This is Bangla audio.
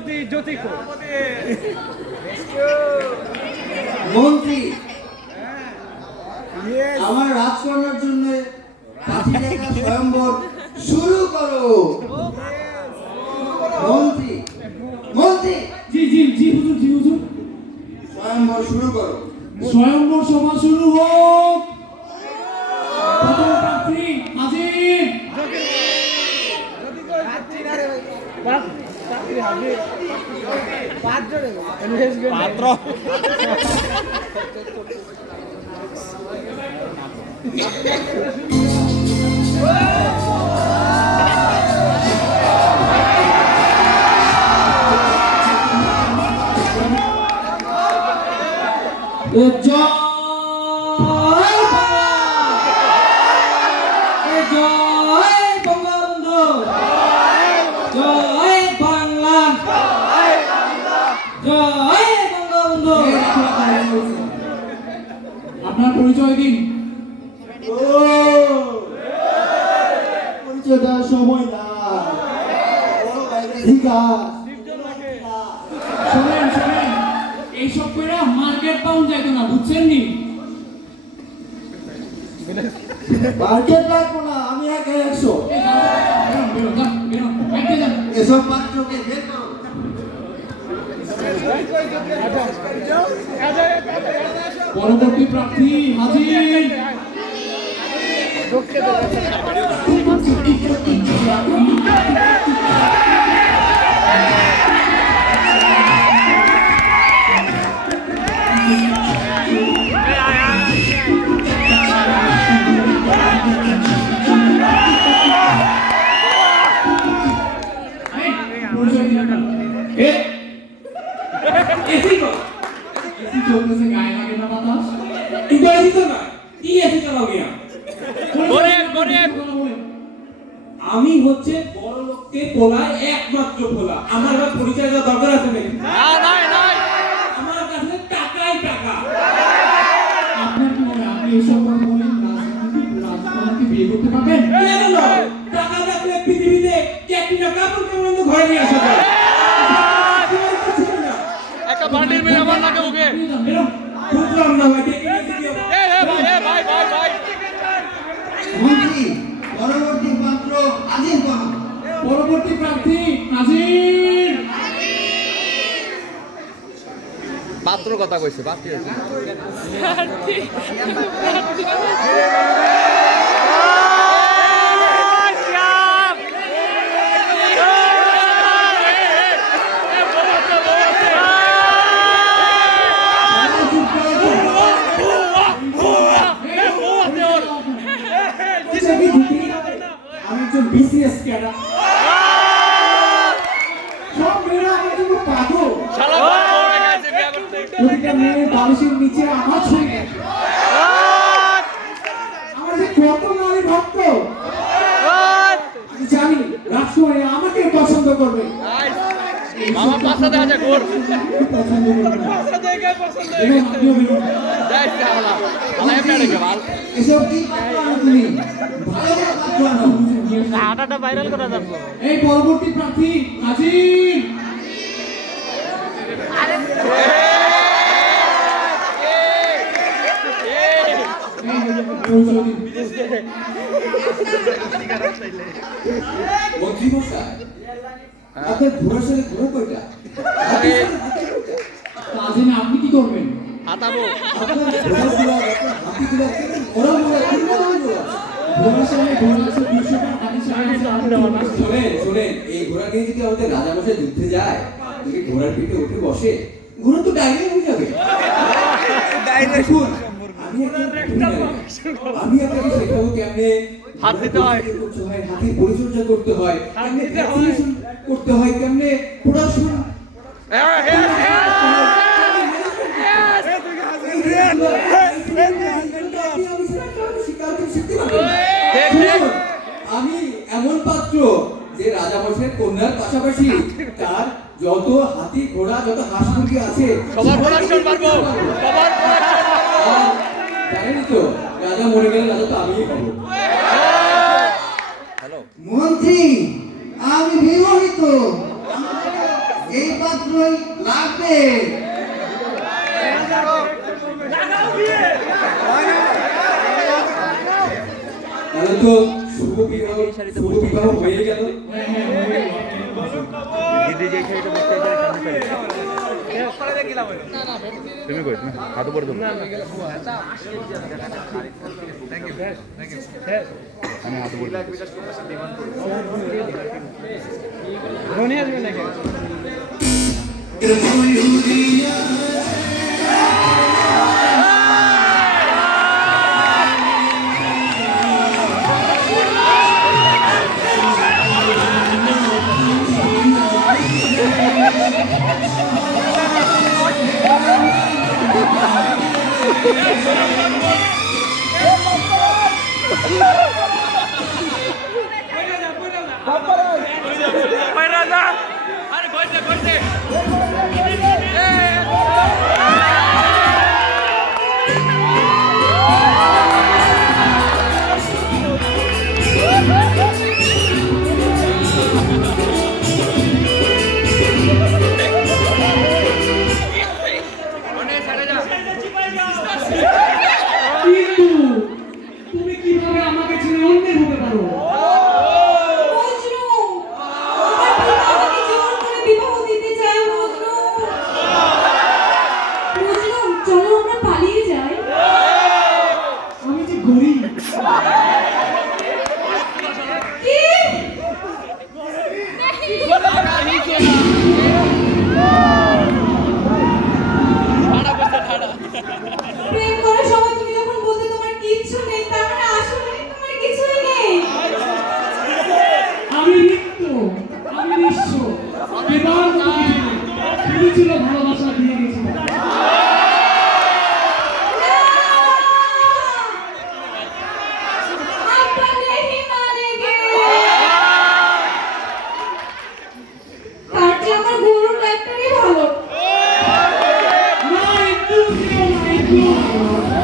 সভাপতি জ্যোতিকো মন্ত্রী আমার রাজকন্যার জন্য স্বয়ম্বর শুরু করো। মন্ত্রী মন্ত্রী জি জি জি হুজুর, জি হুজুর। স্বয়ম্বর শুরু করো। স্বয়ম্বর সভা শুরু হোক। প্রথম প্রার্থী হাজির। পাত্র আপনার পরিচয় দিন। পরিচয় দেওয়ার সময় না। শোনেন শোনেন, এইসব করে মার্কেট পাউন্ড যাইতো না, বুঝছেন নি? মার্কেট লাগবো না, আমি একা 100। এসব পাত্রকে বের করো। পরবর্তী প্রার্থী হাজির। চলতেছে গায়ে লাগে না বাতাস। আমি হচ্ছে বড় লোককে পোলায় একমাত্র পোলা। আমার আবার পরিচয় দেওয়ার দরকার আছে নাকি? আমার কাছে টাকাই টাকা। আপনার কি মনে হয় আপনি এইসব কথা বলেন রাজকন্যাকে বিয়ে করতে পারবেন? কেন নয়? টাকা থাকলে পৃথিবীতে ক্যাটরিনা কাপুর কেমন ঘরে নিয়ে আসা যায়? একটা বান্ডিল মেরে আমার নাকে মুখে বুঝলাম না ভাই, দেখে নিয়েছি কি হবে? ভাই মন্ত্রী পরবর্তী পাত্র হাজির করো। পরবর্তী প্রার্থী হাজির। পাত্র কথা কইছে বাকি আছে আমি একজন বিসিএস ক্যাডার। সব মেয়েরা আমার জন্য পাগল। শালা বড় গেছে বিয়ে করতে প্রতিটা মেয়ের বালিশের নিচে আমার ছবি আছে। আমার যে কত নারী ভক্ত আমি জানি রাজকুমারী আমাকে পছন্দ করবে। মামা পাশা দেখা যায় গোর পছন্দ করবে না। বেরোন, আপনিও বেরোন। যাই শালা শালা এমনি রেখে ভাল এসব কি পাত্র আনো তুমি? ভালো ভালো পাত্র আনো। আটাটা ভাইরাল করা যাবে এই পরবর্তী প্রার্থী হাজির। মন্ত্রী মশাই আপনার ঘোড়ার সাথে ঘোড়া কয়টা? কাজে না আপনি কি করবেন? হাতাবো আপনার ঘোড়াগুলো, আপনার হাতিগুলো, ঘোড়াগুলো, ঘোড়াগুলো। ঘোড়ার সামনে ঘোড়া আছে 200 টা, হাতির সামনে আছে 800 টা। শোনেন, এই ঘোড়া নিয়ে যদি আমাদের রাজামশাই যুদ্ধে যায়, যদি ঘোড়ার পিঠে উঠে বসে, ঘোড়া তো ডাইনে হয়ে যাবে। দেখুন, আমি আপনাকে শেখাবো কেমনে হাত দিতে হয়, হাতির পরিচর্যা করতে হয়, কেমনে vaccination করতে হয়, কেমনে পড়াশোনা আমি এমন পাত্র যে রাজামশাইয়ের কন্যার পাশাপাশি তার যত হাতি ঘোড়া যত হাঁস মুরগি আছে সবার প্রোডাকশন পারবো সবার প্রোডাকশন জানেন তো রাজা মরে গেলে রাজা তো আমিই পাবো। হ্যালো মন্ত্রী আমি বিবাহিত, এই তো শুভ বিবাহ হয়ে গেল। হ্যাঁ হ্যাঁ হয়ে গেল, আপনি বসুন। দিদি যে শাড়িটা পরতে এসে সামনে তুমি কই তুমি হাত উপরে দেবো আমি হাত উপরে ধনী আসবে নাকি কিন্তু তুমি কিভাবে আমাকে ছেড়ে অন্যের হতে পারো? মজনু, আমার পিতা আমাকে জোর করে বিবাহ দিতে চায় মজনু। মজনু, চলো আমরা পালিয়ে যাই। আমি যে গরিব, কি? প্রেম করার সময় তুমি যখন বলতে তোমার কিচ্ছু নেই, তার মানে আসলে তোমার কিছুই নেই। আমি রিক্ত, আমি নিঃস্ব, বেদার মতো কিছু নেই। শুধু ছিল ভালোবাসা দিয়ে গেছিলাম। आपका नहीं मानेंगे। তার চেয়ে আমার গরুর ডাক্তারই ভালো। না, একটু ছিল না, একটু।